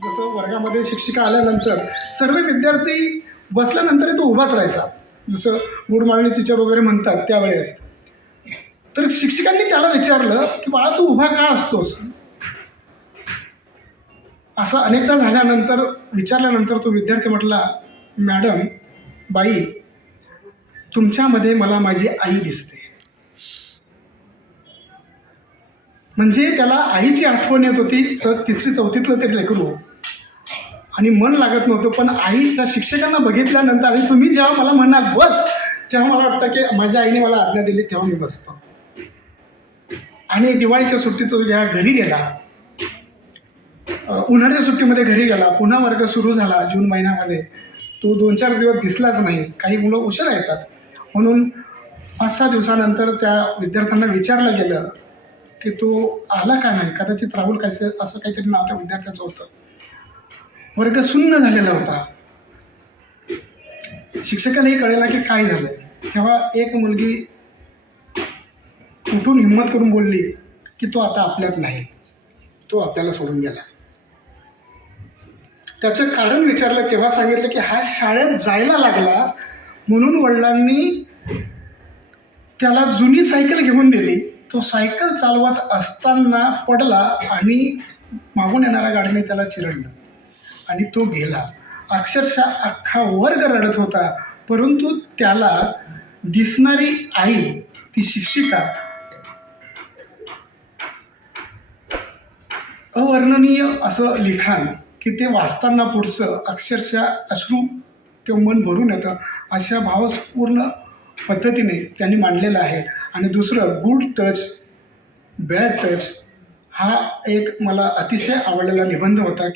जसं वर्गामध्ये शिक्षिका आल्यानंतर सर्व विद्यार्थी बसल्यानंतर तो उभाच राहायचा. जसं गुड मॉर्निंग टीचर वगैरे म्हणतात त्यावेळेस. तर शिक्षकांनी त्याला विचारलं की बाळा तू उभा का असतोस? असं अनेकदा झाल्यानंतर विचारल्यानंतर तो विद्यार्थी म्हटला मॅडम बाई तुमच्यामध्ये मला माझी आई दिसते. म्हणजे त्याला आईची आठवण येत होती तर तिसरी चौथीतलं ते लेकरू आणि मन लागत नव्हतं. पण आईच्या शिक्षकांना बघितल्यानंतर आणि तुम्ही जेव्हा मला म्हणणार बस तेव्हा मला वाटतं की माझ्या आईने मला आज्ञा दिली तेव्हा मी बसतो. आणि दिवाळीच्या सुट्टीत तो घरी गेला. उन्हाळ्याच्या सुट्टीमध्ये घरी गेला. पुन्हा वर्ग सुरू झाला जून महिन्यामध्ये. तो दोन चार दिवस दिसलाच नाही. काही मुलं उशिरा येतात. म्हणून पाच सहा दिवसानंतर त्या विद्यार्थ्यांना विचारलं गेलं की तो आला का नाही? कदाचित राहुल कैसे असं काहीतरी नाव त्या विद्यार्थ्याचं होतं. वर्ग शून्य झालेला होता. शिक्षकालाही कळेला की काय झालं तेव्हा एक मुलगी उठून हिंमत करून बोलली की तो आता आपल्यात नाही. तो आपल्याला सोडून गेला. त्याचं कारण विचारलं तेव्हा सांगितलं की हा शाळेत जायला लागला म्हणून वडिलांनी त्याला जुनी सायकल घेऊन दिली. तो सायकल चालवत असताना पडला आणि मागून येणाऱ्या गाडीने त्याला चिरडलं. आणि तो गेला. अक्षरशः अख्खा वर्ग रडत होता. परंतु त्याला दिसणारी आई ती शिक्षिका अवर्णनीय असं लिखाण की ते वाचताना पुढचं अक्षरशः अश्रू किंवा मन भरून येतं. अशा भावपूर्ण पद्धतीने त्यांनी मांडलेलं आहे. आणि दुसरं गुड टच बॅड टच हा एक मला अतिशय आवडलेला निबंध होता.